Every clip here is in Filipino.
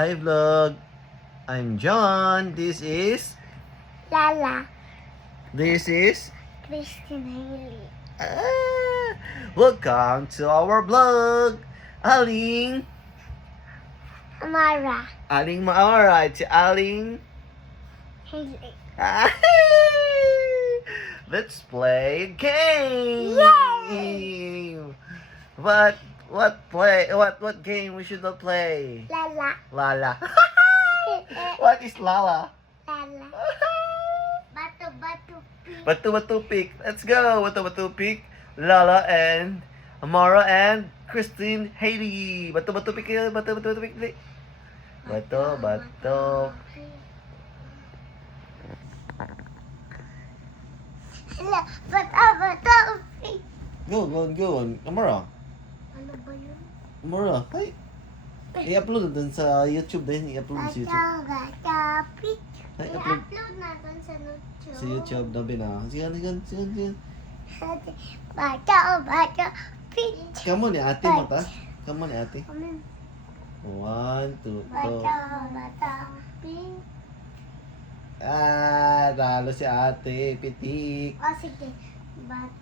Hi vlog. I'm John. This is Lala. this is Christine Haley. welcome to our vlog. Aling Amara. Maora to Aling. Haley. Let's play a game. Yay! What game we should not play? Lala. Lala. What is Lala? Lala. Batu. Batu pick. Let's go. Batu pick. Lala and Amara and Christine Haley. Batu pick. Batu pick. Batu. Batu. Go on. Amara. Ano ba yun? Amara. Hi. I-upload dun sa YouTube din. I-upload sa YouTube. Batu. Ay, upload I-upload natin sa YouTube. sa YouTube. Dabi na. Sige. Batu. Kamu ni ate mo ta? Kamu ni ate. 1, 2, 3. Batu. Talo si ate. Pitik. O sige. Batu.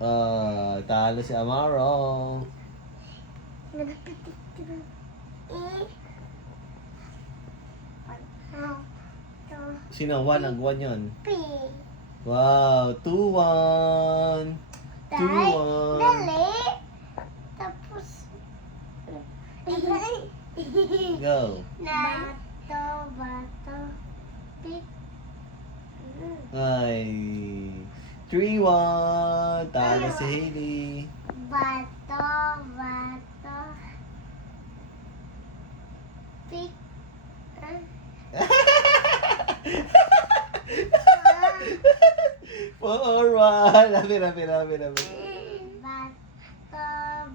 Talo si Amaro. Sino? 1 ang 1 yun. Wow, 2-1. 2-1. Dali. Tapos. Go. Bato. Pick. Ay. 3-1. Talo si Hailey. Bato. Pick. 4-1. Labi.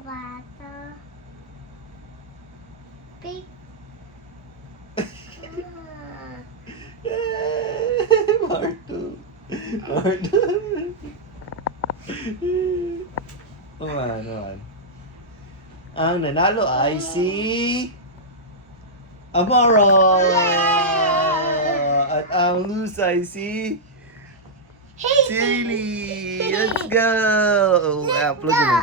Bato. Pick. Part 2. One. Ang nanalo ay si Amaro. At ang lose ay si Hailey. Let's go. Upload mo.